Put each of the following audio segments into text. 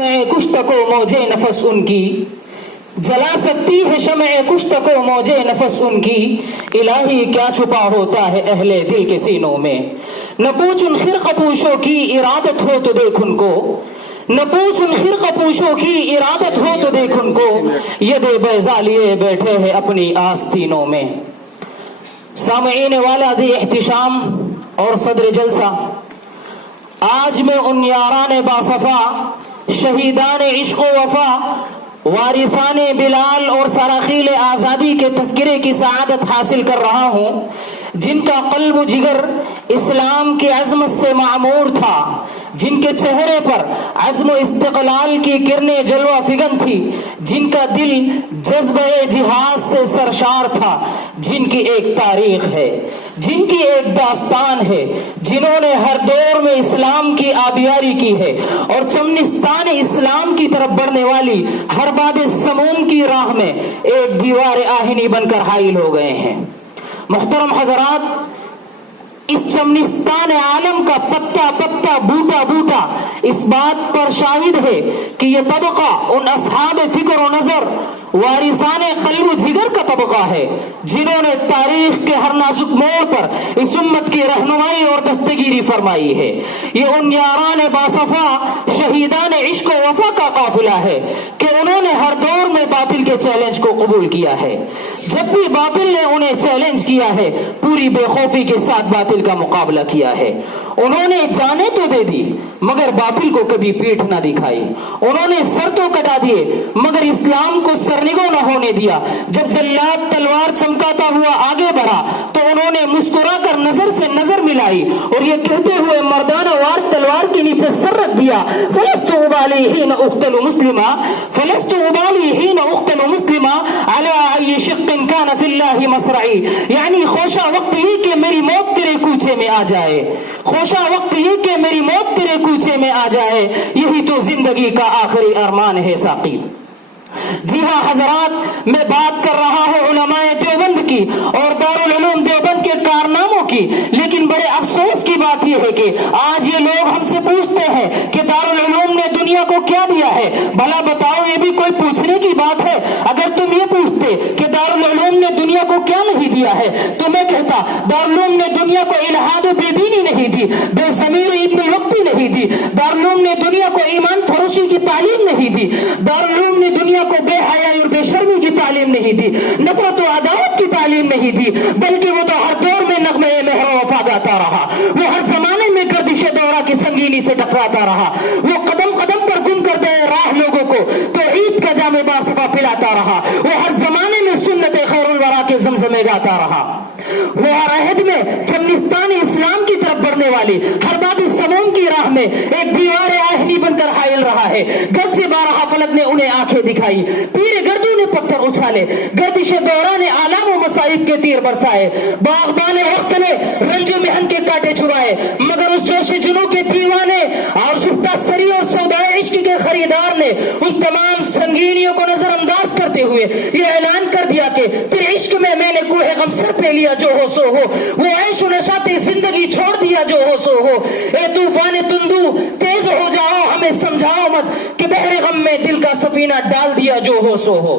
मैं कुछ तको मौजे नफस उनकी, जला सकती है शमए कुछ तको मौजे नफस उनकी, इलाही क्या छुपा होता है अहले दिल के सीनों में। न पूछ उन खिरकपूशों की इरादत हो तो देख उनको, न पूछ उन खिरकपूशों की इरादत हो तो देख उनको, यदे बैजा लिए बैठे हैं अपनी आस्तीनों में। सामईन वाला दी एहतिशाम और सदर जलसा, आज मैं उन यारान बासफा, शहीदान इश्क वफा, वारिसान बिलाल और सराखील आज़ादी के तस्करे की सआदत हासिल कर रहा हूँ, जिनका कल्ब जिगर इस्लाम की अज़मत से मामूर था, जिनके चेहरे पर अज़्म इस्तिक़लाल की किरणें जलवा फिगन थी, जिनका दिल जज्बे जिहाद से सरशार था, जिनकी एक तारीख है, जिनकी एक दास्तान है, जिन्होंने हर दौर में इस्लाम की आबियारी की है और चमनिस्तान इस्लाम की तरफ बढ़ने वाली हर बाद समूम की राह में एक दीवार आहिनी बनकर हाइल हो गए हैं। मुहतरम हजरात, इस चमनिस्तान आलम का पत्ता पत्ता बूटा बूटा इस बात पर शाहिद है कि यह तबका उन असहाब फिक्र और नजर वारिसान कल्ब जिगर का तबका है, जिन्होंने तारीख के हर नाजुक मोड़ पर इस उम्मत की रहनुमाई और दस्तगीरी फरमाई है। ये उन यारान बासफा, शहीदान इश्क व वफा का काफिला है कि उन्होंने हर दौर में बातिल के चैलेंज को कबूल किया है। जब भी बातिल ने उन्हें चैलेंज किया है, पूरी बेखौफी के साथ बातिल का मुकाबला किया है। उन्होंने जाने तो दे दी मगर बातिल को कभी पीठ ना दिखाई। उन्होंने सर तो कटा दिए मगर इस्लाम को सरनिगो न होने दिया। जब जल्लाद तलवार चमकाता हुआ आगे बढ़ा तो उन्होंने मुस्कुरा कर नजर से नजर मिलाई और ये कहते हुए मर्दाना वार तलवार के नीचे सर रख दिया, फलस्तु उबाली हीन उख्तलु मुस्लिमा, फलस्तु उबाली हीन उख्तलु मुस्लिमा अला अय्यि शिक्किन कान फिल्लाहि मसरई। यानी खोशा वक्त ये कि मेरी मौत तेरे कूचे में आ जाए, खोशा वक्त ये कि मेरी मौत तेरे कूचे में आ जाए, यही तो जिंदगी का आखिरी अरमान है साकी। जी हाँ हजरात, मैं बात कर रहा हूँ उलमाए देवबंद की और दारुल उलूम देवबंद के कारनामों की। लेकिन बड़े अफसोस की बात यह है कि आज ये लोग हमसे पूछते हैं कि दारुल उलूम ने दुनिया को क्या दिया है। भला बताओ, ये भी कोई पूछने की बात है? अगर तुम ये पूछते कि दारुल उलूम ने दुनिया को क्या नहीं दिया है तो मैं कहता दारुल उलूम ने दुनिया को इल्हाद बेदीनी नहीं दी, बेज़मीर इब्न वक्ती नहीं दी, दारुल उलूम ने दुनिया को ईमान फरोशी की तालीम नहीं दी, दारुल उलूम ने दुनिया को बेहयाई और बेशर्मी की तालीम नहीं दी, नफरत और अदावत की तालीम नहीं दी, बल्कि वो तो हर दौर में नगमे मेहर वफा गाता रहा। वो हर जमाने में गर्दिश दौरा की संगीनी से टकराता रहा। वो कदम कदम पर गुम करते राह लोगों को तो ईद का जामे बासफा पिलाता रहा। वो हर जमाने में सुन्नत खैरुल वरा के जमजमे गाता रहा। वो हर अहद में चमनिस्तान इस्लाम की तरफ बढ़ने वाली हर बात समूम की राह में एक दीवार आहिनी बनकर हाइल रहा है। गर्द से बारहा फलक ने उन्हें आंखें दिखाई, पीर गर्दों ने पत्थर उछाले, गर्दिश दौरा ने आलाम व मसाइब के तीर बरसाए, बागबान वक्त ने रंजो मेहन के कांटे छुड़ाए, मगर उस जोश जुनू के दीवाने और शुभता सरी और सौदाए इश्क के खरीदार ने उन तमाम संगीनियों को नजरअंदाज करते हुए ये ऐलान कर दिया कि तेरे इश्क में मैंने कोहे गम सर पे लिया जो हो सो हो, वो ऐश नशाती जिंदगी छोड़ दिया जो हो सो हो। ए तूफान तुंदू तेज हो जाओ, हमें समझाओ मत कि बहरे गम में दिल का सफीना डाल दिया जो हो सो हो।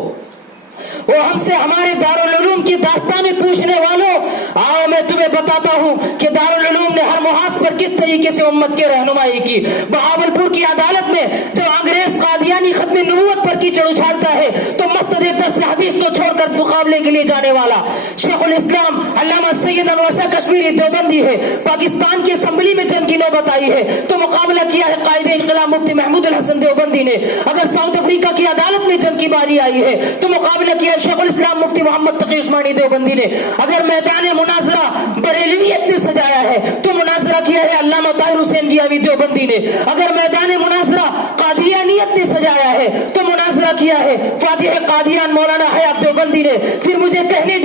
वो हमसे हमारे दारुल उलूम की दास्तानें पूछने वालों, आओ मैं तुम्हें बताता हूँ कि दारुल उलूम ने हर मुहाज पर किस तरीके से उम्मत की रहनुमाई की। बहावलपुर की अदालत में जब अंग्रेज कादियानी खत्म नबूवत पर कीचड़ उछालता है तो मस्तद दर्स हदीस को छोड़कर मुकाबले के लिए जाने वाला शेखुल इस्लाम अल्लामा सैयद अनवर कश्मीरी देवबंदी है। पाकिस्तान की असेंबली में जंग की नौबत आई है तो मुकाबला किया है कायद इंक़िलाब मुफ्ती महमूद अल हसन देवबंदी ने। अगर साउथ अफ्रीका की अदालत में जंग की बारी आई है तो मुकाबला किया शेखुल इस्लाम मुफ्ती मोहम्मद तकी उस्मानी देवबंदी ने। अगर मैदान मुनाजरा बरेलवियत ने सजाया है तो मुनाजरा किया है अल्लामा ताहिर हुसैन गियावी देवबंदी ने। अगर मैदान मुनाजरा कादियानियत ने सजाया है तो मुनाजरा किया है फातिह कादियान मौलाना हयात देवबंदी ने। फिर मुझे कहने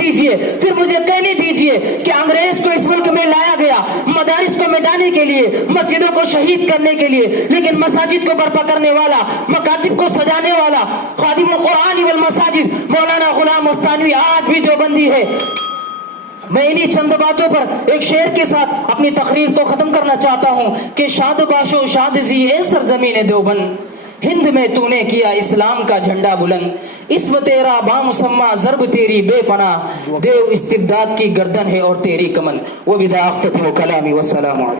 दीजिए कि अंग्रेज को इस मुल्क में लाया गया मदारिस को मिटाने के लिए, मस्जिदों को शहीद करने के लिए, लेकिन मसाजिद को बर्पा करने वाला, मकातिब को सजाने वाला खादिमुल कुरान वल मसाजिद मौलाना गुलाम मुस्तानवी आज भी देवबंदी है। मैं इन्हीं चंद बातों पर एक शेर के साथ अपनी तकरीर को खत्म करना चाहता हूँ कि शाद बाशो शाद जी ए सरजमीन देवबंद, हिंद में तूने किया इस्लाम का झंडा बुलंद इस्म तेरा बामुसम्मा ज़र्ब तेरी बेपनाह देव इस्तिबदाद की गर्दन है और तेरी कमन। वो बिदा अख्ततमु कलामी वस्सलामु अलैकुम।